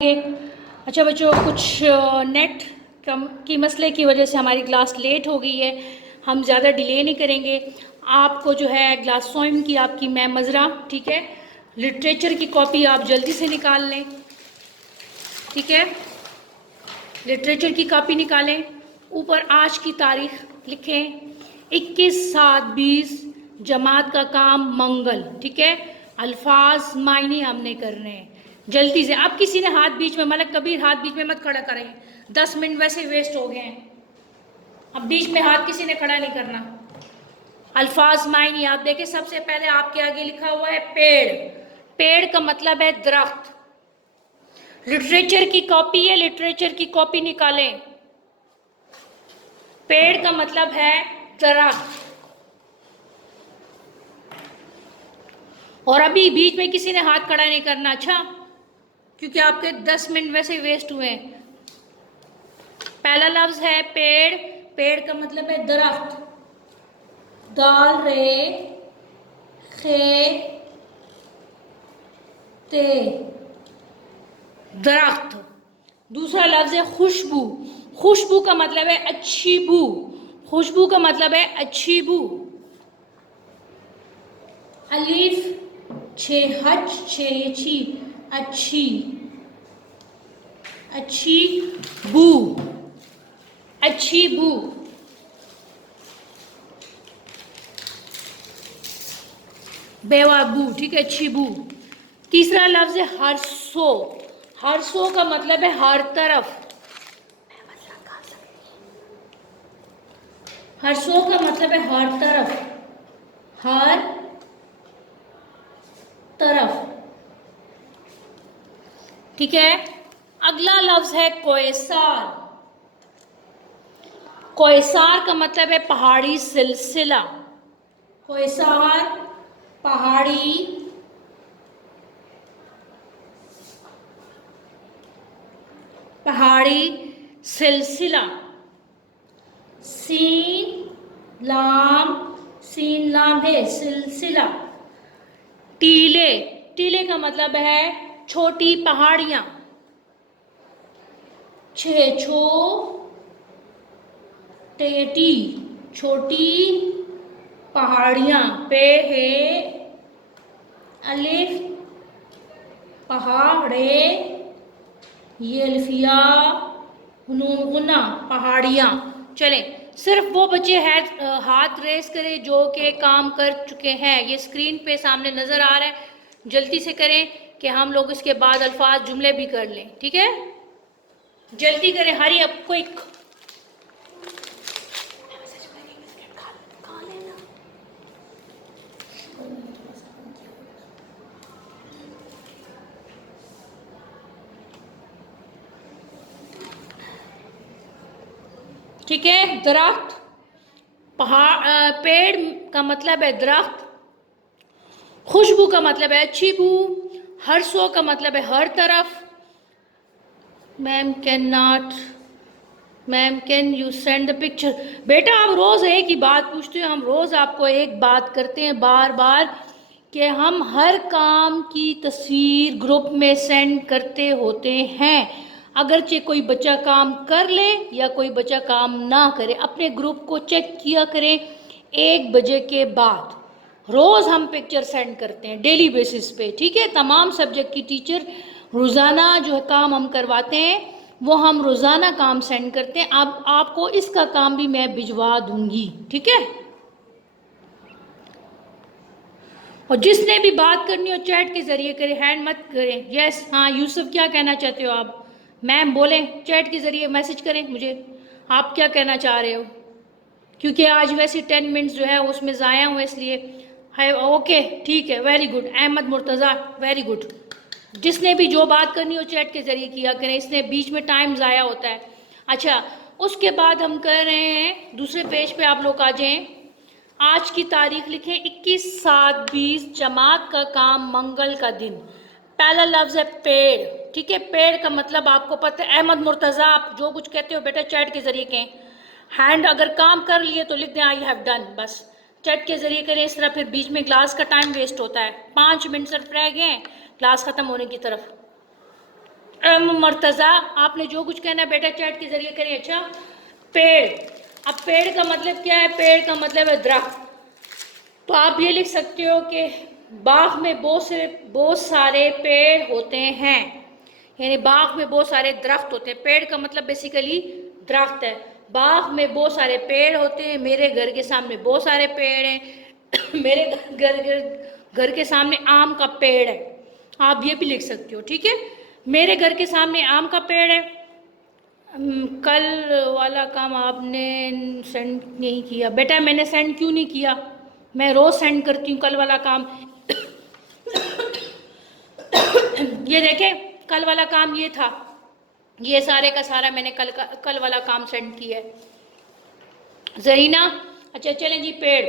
अच्छा बच्चों, कुछ नेट की मसले की वजह से हमारी क्लास लेट हो गई है। हम ज़्यादा डिले नहीं करेंगे। आपको जो है क्लास सोइम की आपकी मैं मज़रा, ठीक है, लिटरेचर की कॉपी आप जल्दी से निकाल लें, ठीक है, लिटरेचर की कॉपी निकालें। ऊपर आज की तारीख लिखें 21/7/20, जमात का काम मंगल, ठीक है। अल्फाज मायने हमने करने हैं जल्दी से। अब किसी ने हाथ बीच में, मतलब कबीर हाथ बीच में मत खड़ा करें, 10 मिनट वैसे वेस्ट हो गए हैं। अब बीच में हाथ किसी ने खड़ा नहीं करना। अल्फाज मायने आप देखें, सबसे पहले आपके आगे लिखा हुआ है पेड़। पेड़ का मतलब है दरख्त। लिटरेचर की कॉपी है, लिटरेचर की कॉपी निकालें। पेड़ का मतलब है दरख्त। और अभी बीच में किसी ने हाथ खड़ा नहीं करना, अच्छा, क्योंकि आपके 10 मिनट वैसे वेस्ट हुए हैं। पहला लफ्ज है पेड़। पेड़ का मतलब है दरख्त, दाल रे खे ते, दरख्त। दूसरा लफ्ज है खुशबू। खुशबू का मतलब है अच्छी बू। खुशबू का मतलब है अच्छी बू। अलीफ छे हज छे छी, अच्छी, अच्छी बू, अच्छी बू। बेवाबू, ठीक है, अच्छी बू। तीसरा लफ्ज है हरसो। हरसो का मतलब है हर तरफ। हरसो का मतलब है हर तरफ, हर तरफ, ठीक है। अगला लफ्ज है कोयसार। कोयसार का मतलब है पहाड़ी सिलसिला। कोयसार पहाड़ी पहाड़ी सिलसिला। सीन लाम, सीन लाम है सिलसिला। टीले, टीले का मतलब है छोटी पहाड़ियां। छे छो टेटी, छोटी पहाड़ियां। पे है अलिफ पहाड़े, ये अल्फिया गुना पहाड़ियां। चलें, सिर्फ वो बच्चे हैं हाथ रेस करें जो कि काम कर चुके हैं। ये स्क्रीन पे सामने नज़र आ रहा है, जल्दी से करें कि हम लोग इसके बाद अल्फाज जुमले भी कर लें, ठीक है। जल्दी करें, हरी अप क्विक। ठीक है, दरख्त, पहाड़, पेड़ का मतलब है दरख्त। खुशबू का मतलब है अच्छी बू। हरसो का मतलब है हर तरफ। Ma'am can not, ma'am can you send the picture. बेटा आप रोज़ एक ही बात पूछते हो, हम रोज़ आपको एक बात करते हैं बार बार कि हम हर काम की तस्वीर ग्रुप में सेंड करते होते हैं। अगरचे कोई बच्चा काम कर ले या कोई बच्चा काम ना करे, अपने ग्रुप को चेक किया करें 1 बजे के बाद। रोज़ हम पिक्चर सेंड करते हैं डेली बेसिस पे, ठीक है। तमाम सब्जेक्ट की टीचर रोज़ाना जो है काम हम करवाते हैं, वो हम रोज़ाना काम सेंड करते हैं। अब आपको इसका काम भी मैं भिजवा दूंगी, ठीक है। और जिसने भी बात करनी हो चैट के ज़रिए करें, हैंड मत करें। यस, हाँ यूसुफ, क्या कहना चाहते हो आप? मैम बोलें, चैट के ज़रिए मैसेज करें मुझे, आप क्या कहना चाह रहे हो, क्योंकि आज वैसे 10 मिनट्स जो है उसमें ज़ाया हुए, इसलिए है। ओके ठीक है, very good. Ahmed Murtaza, very good. जिसने भी जो बात करनी हो चैट के ज़रिए किया करें, इसने बीच में टाइम ज़ाया होता है। अच्छा, उसके बाद हम कर रहे हैं दूसरे पेज पे, आप लोग आ जाएं। आज की तारीख लिखें 21/7/20, जमात का काम मंगल का दिन। पहला लफ्ज़ है पेड़, ठीक है। पेड़ का मतलब आपको पता है। अहमद मुर्तज़ा, आप जो कुछ कहते हो बेटा चैट के ज़रिए कहें। हैंड अगर काम कर लिए तो लिख दें आई हैव डन, बस चैट के ज़रिए करें। इस तरह फिर बीच में क्लास का टाइम वेस्ट होता है। 5 मिनट सिर्फ रह गए क्लास ख़त्म होने की तरफ। मर्तज़ा आपने जो कुछ कहना है बेटा चैट के ज़रिए करें। अच्छा, पेड़, अब पेड़ का मतलब क्या है? पेड़ का मतलब है दरख्त। तो आप ये लिख सकते हो कि बाग में बहुत सारे पेड़ होते हैं, यानी बाग में बहुत सारे दरख्त होते हैं। पेड़ का मतलब बेसिकली दरख्त है। बाग में बहुत सारे पेड़ होते हैं, मेरे घर के सामने बहुत सारे पेड़ हैं मेरे घर के सामने आम का पेड़ है। आप ये भी लिख सकते हो, ठीक है। मेरे घर के सामने आम का पेड़ है। कल वाला काम आपने सेंड नहीं किया बेटा। मैंने सेंड क्यों नहीं किया? मैं रोज़ सेंड करती हूँ कल वाला काम। ये देखें, कल वाला काम ये था, ये सारे का सारा मैंने कल वाला काम सेंड किया है। जरीना, अच्छा चलें जी, पेड़,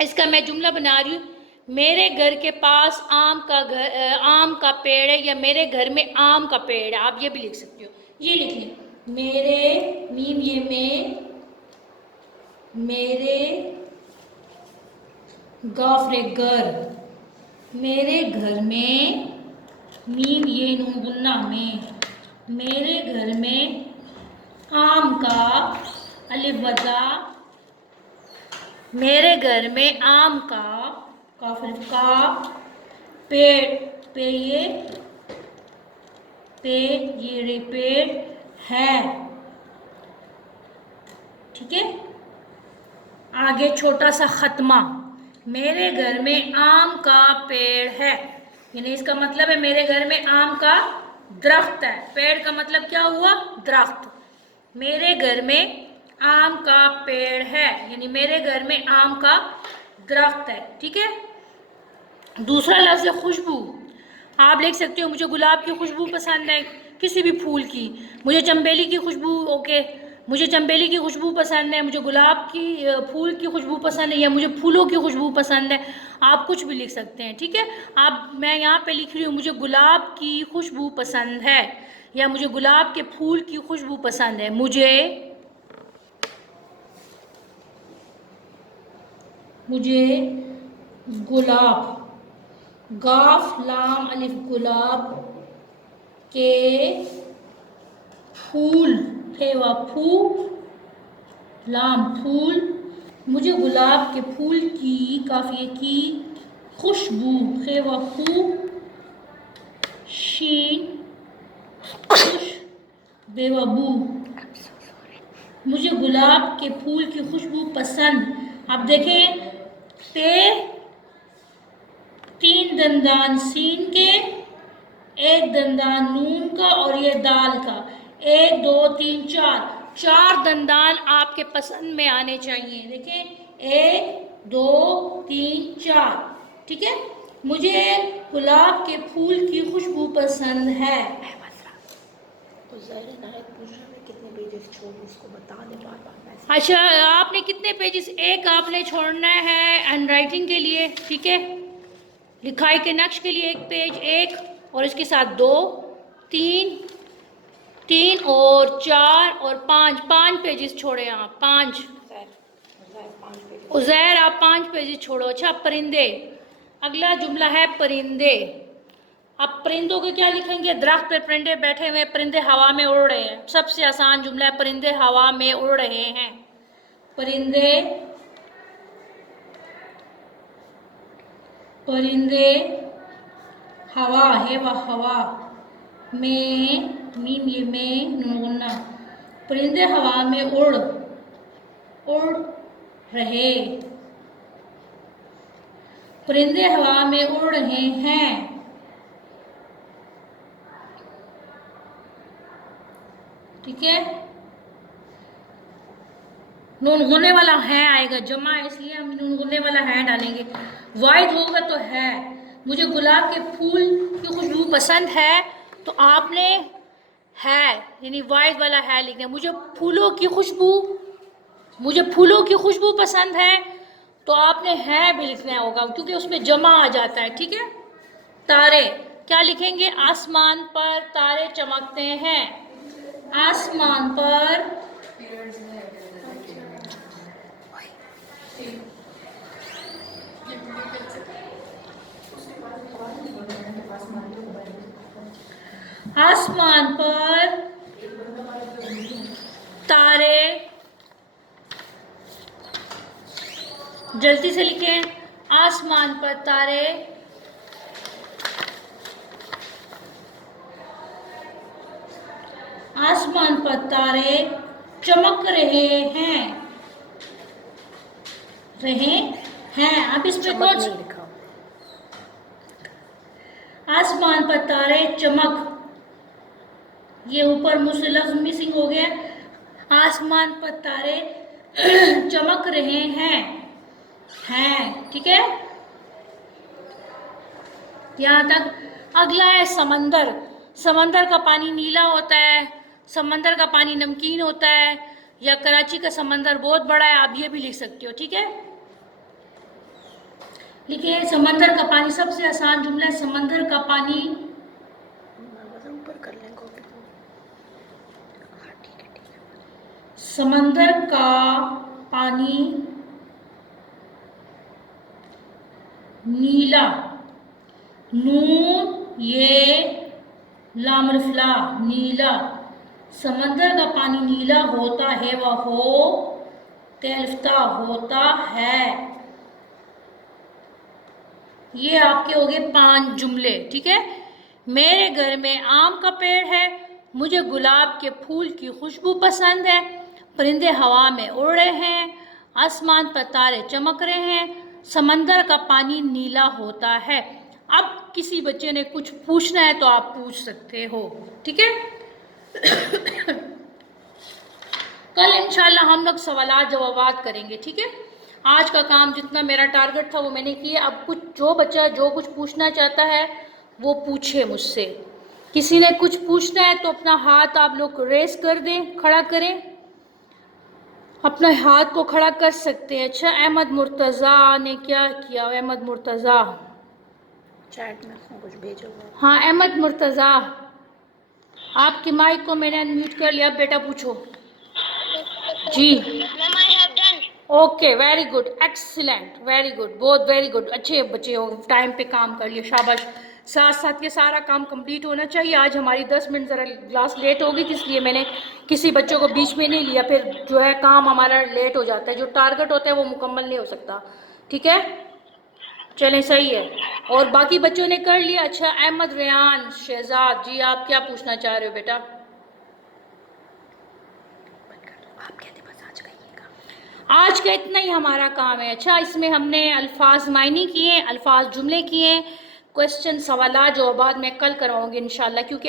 इसका मैं जुमला बना रही हूँ। मेरे घर के पास आम का पेड़ है, या मेरे घर में आम का पेड़ है। आप ये भी लिख सकते हो, ये लिख लें, मेरे मीम ये में, मेरे गाफरे घर, मेरे घर में, मीम ये नून गुन्ना में, मेरे घर में आम का, अलिफ वज़ा, मेरे घर में आम का, काफिर का, पेड़, पे ये रे पेड़ है, ठीक है। आगे छोटा सा खत्मा, मेरे घर में आम का पेड़ है, यानी इसका मतलब है मेरे घर में आम का दरख्त है। पेड़ का मतलब क्या हुआ? दरख्त। मेरे घर में आम का पेड़ है, यानी मेरे घर में आम का दरख्त है, ठीक है। दूसरा लफ्ज़ है खुशबू। आप लिख सकते हो मुझे गुलाब की खुशबू पसंद है, किसी भी फूल की। मुझे चंबेली की खुशबू, ओके, मुझे चंबेली की खुशबू पसंद है, मुझे गुलाब की फूल की खुशबू पसंद है, या मुझे फूलों की खुशबू पसंद है। आप कुछ भी लिख सकते हैं, ठीक है। मैं यहाँ पे लिख रही हूँ मुझे गुलाब की खुशबू पसंद है, या मुझे गुलाब के फूल की खुशबू पसंद है। मुझे गुलाब, गाफ लाम अलिफ, गुलाब के फूल, वा फू लाम फूल, मुझे गुलाब के फूल की, काफिए की, खुशबू, वा फू शीन खुश, बेवबू, मुझे गुलाब के फूल की खुशबू पसंद। अब देखें, पे 3 दंदान सीन के, 1 दंदान नून का, और ये दाल का, 1 2 3 4 दंदान आपके पसंद में आने चाहिए। देखें, 1 2 3 4, ठीक है। मुझे गुलाब के फूल की खुशबू पसंद है। अच्छा, आपने कितने पेजेस? एक आपने छोड़ना है हैंड राइटिंग के लिए, ठीक है। लिखाई के नक्श के लिए 1 पेज, 1 और इसके साथ 2 3 और 4 और 5 पेजेस छोड़े आप, 5। उज़ैर आप 5 पेजेस छोड़ो। अच्छा, परिंदे, अगला जुमला है परिंदे। अब परिंदों को क्या लिखेंगे? दरख्त पर परिंदे बैठे हुए, परिंदे हवा में उड़ रहे हैं। सबसे आसान जुमला है, परिंदे हवा में उड़ रहे हैं। परिंदे हवा है, वह हवा में, मीम ये में नून गुन्ना, परिंदे हवा में उड़ रहे, परिंदे हवा में उड़ रहे हैं, ठीक है। नून गुने वाला है आएगा, जमा है इसलिए हम नून गुने वाला है डालेंगे। वाहिद होगा तो है। मुझे गुलाब के फूल की खुशबू पसंद है, तो आपने है यानी वाहिद वाला है लिखना। मुझे फूलों की खुशबू पसंद है, तो आपने है भी लिखना होगा, क्योंकि उसमें जमा आ जाता है, ठीक है। तारे, क्या लिखेंगे? आसमान पर तारे चमकते हैं, आसमान पर आसमान पर तारे, जल्दी से लिखें, आसमान पर तारे आसमान पर तारे चमक रहे हैं। अब इस पे कुछ आसमान पर तारे चमक, ये ऊपर मुझसे लफ्ज मिसिंग हो गया। आसमान पर तारे चमक रहे हैं, ठीक है, यहाँ तक। अगला है समंदर। समंदर का पानी नीला होता है, समंदर का पानी नमकीन होता है, या कराची का समंदर बहुत बड़ा है, आप ये भी लिख सकते हो, ठीक है। लिखिए, समंदर का पानी, सबसे आसान जुमला है, समंदर का पानी ऊपर कर लेंगे। समंदर का पानी नीला, नून ये लामरफला, नीला। समंदर का पानी नीला होता है, वह हो तेलफ्ता होता है। ये आपके हो गए 5 जुमले, ठीक है। मेरे घर में आम का पेड़ है, मुझे गुलाब के फूल की खुशबू पसंद है, परिंदे हवा में उड़ रहे हैं, आसमान पर तारे चमक रहे हैं, समंदर का पानी नीला होता है। अब किसी बच्चे ने कुछ पूछना है तो आप पूछ सकते हो, ठीक है। कल इंशाल्लाह हम लोग सवालात जवाबात करेंगे, ठीक है। आज का काम जितना मेरा टारगेट था वो मैंने किया। अब कुछ जो बच्चा जो कुछ पूछना चाहता है वो पूछे मुझसे। किसी ने कुछ पूछना है तो अपना हाथ आप लोग रेस कर दें, खड़ा करें, अपना हाथ को खड़ा कर सकते हैं। अच्छा, अहमद मुर्तज़ा ने क्या किया? अहमद मुर्तज़ा चैट में कुछ भेजो। हाँ, अहमद मुर्तज़ा, आपके माइक को मैंने अनम्यूट कर लिया। अब बेटा पूछो जी। Okay, very good, excellent, very good, बहुत वेरी गुड, अच्छे बच्चे हो, टाइम पे काम कर लिए, शाबाश। साथ साथ ये सारा काम कंप्लीट होना चाहिए। आज हमारी 10 मिनट ज़रा क्लास लेट हो गई थी, इसलिए मैंने किसी बच्चों को बीच में नहीं लिया, फिर जो है काम हमारा लेट हो जाता है, जो टारगेट होता है वो मुकम्मल नहीं हो सकता, ठीक है। चलें, सही है। और बाकी बच्चों ने कर लिया। अच्छा, अहमद रेहान शहजाद जी, आप क्या पूछना चाह रहे हो बेटा? आज का इतना ही हमारा काम है। अच्छा, इसमें हमने अल्फाज मायनी किए, अल्फाज जुमले किए, क्वेश्चन सवालात जवाबात मैं कल करवाऊंगी इंशाल्लाह, क्योंकि